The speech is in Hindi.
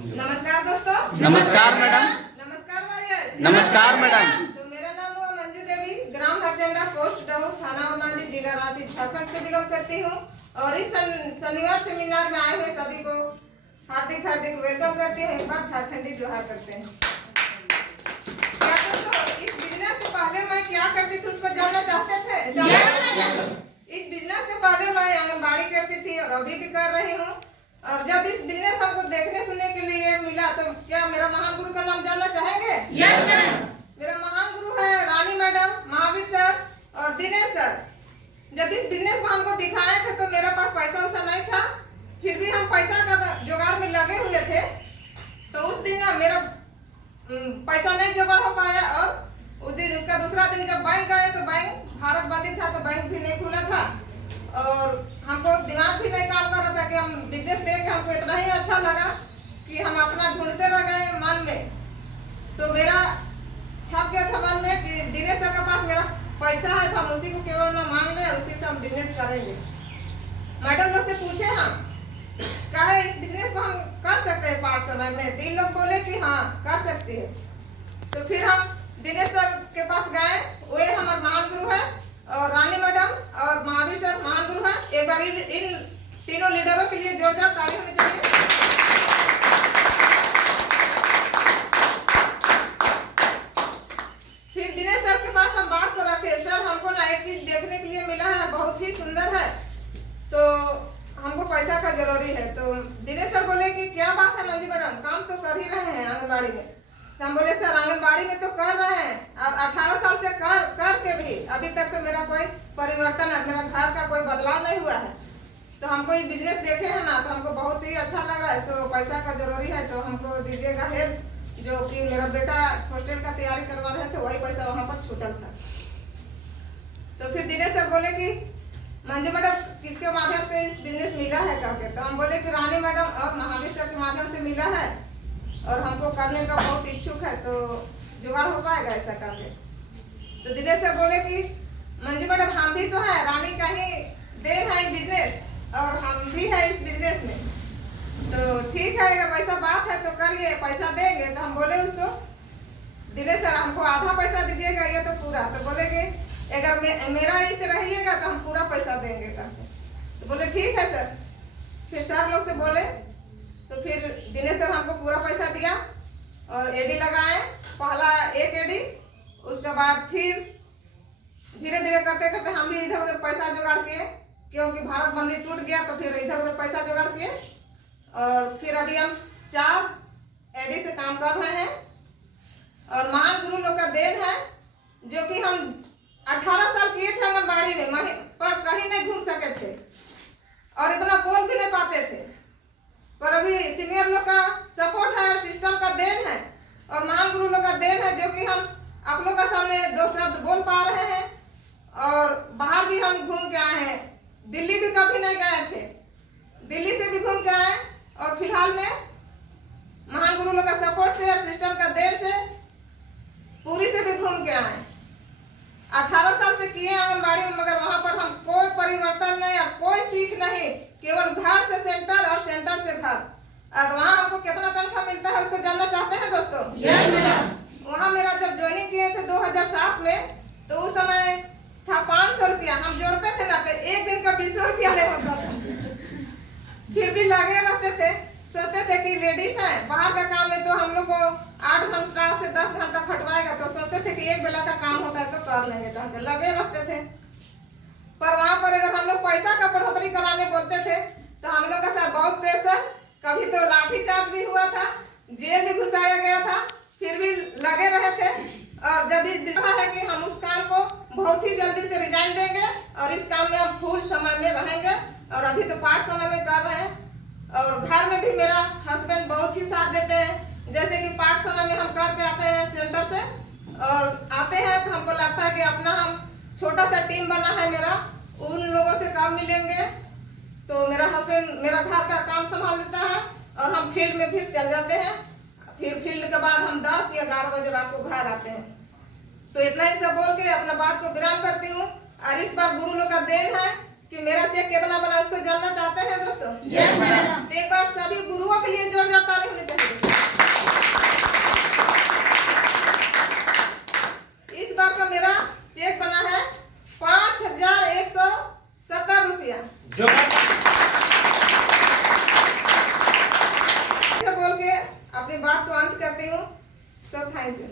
नमस्कार दोस्तों। नमस्कार मैडम। नमस्कार वॉरियर्स। नमस्कार मैडम। तो मेरा नाम हुआ मंजू देवी, ग्राम हरचंडा, पोस्ट डहू, थाना उरमांझी, जिला रांची, झारखंड से बिलोंग करती हूँ। और इस शनिवार सेमिनार में आए हुए सभी को हार्दिक हार्दिक वेलकम करती हूँ। एक बार झारखंडी जोहार करते हैं। क्या दोस्तों, इस बिजनेस से पहले मैं क्या करती थी उसको जानना चाहते थे? इस बिजनेस से पहले मैं आंगनबाड़ी करती थी और अभी भी कर रही हूँ। और जब इस बिजनेस हमको देखने सुनने के लिए मिला तो क्या मेरा महान गुरु का नाम जानना चाहेंगे? Yes sir. मेरा महान गुरु है रानी मैडम, महावीर सर और दिनेश सर। जब इस बिजनेस को हमको दिखाए थे तो मेरे पास पैसा वैसा नहीं था, फिर भी हम पैसा का जुगाड़ में लगे हुए थे। तो उस दिन ना मेरा पैसा नहीं जुगाड़ हो पाया। और उस दिन उसका दूसरा दिन जब बैंक गए तो बैंक भारत बंदी था, तो बैंक भी नहीं खुला था। और हमको दिमाग भी नहीं काम कर रहा था कि हम बिजनेस देख के हमको इतना ही अच्छा लगा कि हम अपना ढूंढते रह गए मन में। तो मेरा छप गया था मन में कि दिनेश सर के पास मेरा पैसा है तो हम उसी को केवल ना मांग ले और उसी से हम बिजनेस करेंगे। मैडम लोग से पूछे हम कहे इस बिजनेस को हम कर सकते हैं पार्ट समय में। 3 लोग बोले कि हाँ कर सकती है। तो फिर हम दिनेश सर के पास गए, वे हमारे महान गुरु है, और रानी मैडम और महावीर सर महान गुरु हैं। एक बार इन तीनों लीडरों के लिए जोरदार ताली होनी चाहिए। फिर दिनेश सर के पास हम बात को रखे, सर हमको ना एक चीज देखने के लिए मिला है, बहुत ही सुंदर है, तो हमको पैसा का जरूरी है। तो दिनेश सर बोले कि क्या बात है मंजू मैडम, काम तो कर ही रहे हैं आंगनबाड़ी में। तो हम बोले सर आंगनबाड़ी में तो कर रहे हैं, अब 18 साल से कर के भी अभी तक तो मेरा कोई परिवर्तन है, मेरा घर का कोई बदलाव नहीं हुआ है। तो हमको ये बिजनेस देखे हैं ना तो हमको बहुत ही अच्छा लगा है। सो पैसा का जरूरी है तो हमको दीजिएगा हेल्प, जो कि मेरा बेटा हॉस्टल का तैयारी करवा रहे थे वही पैसा वहाँ पर छूटल था। तो फिर दिनेश सर बोले कि मंजू मैडम किसके माध्यम से इस बिजनेस मिला है करके। तो हम बोले कि रानी मैडम और महावीर सर के माध्यम से मिला है और हमको करने का बहुत इच्छुक है, तो जुगाड़ हो पाएगा ऐसा करके। तो दिनेश सर बोले कि मंजू मैडम हम भी तो हैं, रानी का ही देन है बिजनेस और हम भी है इस बिजनेस में, तो ठीक है अगर वैसा बात है तो करिए, पैसा देंगे। तो हम बोले उसको दिनेश सर हमको आधा पैसा दीजिएगा ये तो पूरा। तो बोले कि अगर मेरा इसे रहिएगा तो हम पूरा पैसा देंगे करके। तो बोले ठीक है सर। फिर सर लोग से बोले तो फिर दिनेश सर हमको पूरा पैसा दिया और एडी लगाए, पहला एक एडी, उसके बाद फिर धीरे धीरे करते करते हम भी इधर उधर पैसा जुगाड़ किए, क्योंकि भारत बंदी टूट गया तो फिर इधर उधर पैसा जुगाड़ किए। और फिर अभी हम 4 एडी से काम कर रहे हैं। और महान गुरु लोग का देन है, जो कि हम 18 साल किए थे आंगनबाड़ी में, पर कहीं नहीं घूम सके थे और इतना बोल भी नहीं पाते थे। पर अभी सीनियर लोग का सपोर्ट है और सिस्टम का देन है और महान गुरु लोग का देन है, जो कि हम आप लोग का सामने 2 शब्द बोल पा रहे हैं। और बाहर भी हम घूम के आए हैं, दिल्ली भी कभी नहीं गए थे, दिल्ली से भी घूम के आए। और फिलहाल में महान गुरु लोग का सपोर्ट से और सिस्टम का देन से पूरी से भी घूम के आए। 18 साल से किए आंगनबाड़ी में, मगर वहां पर हम कोई परिवर्तन नहीं और कोई सीख नहीं, केवल घर से सेंटर और सेंटर से घर। और वहाँ हमको कितना तनख्वाह मिलता है उसको जानना चाहते हैं दोस्तों? Yes madam. वहाँ मेरा जब ज्वाइनिंग किए थे 2007 में, तो उस समय था 500 रुपया। हम जोड़ते थे ना तो एक दिन का 200 रुपया ले होता था, फिर भी लगे रहते थे। सोचते थे कि लेडीज हैं, बाहर का काम है तो हम लोग को 8 घंटा से 10 घंटा खटवाएगा, तो सोचते थे कि एक बेला का काम होता है तो कर लेंगे, तो लगे रहते थे। पर वहाँ पर अगर हम लोग पैसा का बढ़ोतरी कराने बोलते थे तो हम लोग का साथ बहुत प्रेशर, कभी तो लाठीचार्ज भी हुआ था, जेल भी घुसाया गया था, फिर भी लगे रहे थे। और जब इस है कि हम उस काम को बहुत ही जल्दी से रिजाइन देंगे और इस काम में हम फुल समय में रहेंगे, और अभी तो पार्ट समय में कर रहे हैं। और घर में भी मेरा हस्बैंड बहुत ही साथ देते हैं, जैसे कि पार्ट समय में हम करके आते हैं सेंटर से, और आते हैं तो हमको लगता है कि अपना हम छोटा सा टीम बना है मेरा, उन लोगों से काम मिलेंगे तो मेरा हस्बैंड मेरा घर का काम संभाल देता है और हम फील्ड में फिर चल जाते हैं। फिर फील्ड के बाद हम 10 या 11 बजे रात को घर आते हैं। तो इतना ही सब बोल के अपना बात को विराम करती हूँ। और इस बार गुरु लोग का देन है कि मेरा चेक कितना बना उसको जानना चाहते हैं दोस्तों? Yes madam. एक बार सभी गुरुओं के लिए जोरदार ताली होनी चाहिए। दिया। जोरदार ऐसे बोल के अपनी बात को अंत करती हूँ। सब थैंक यू।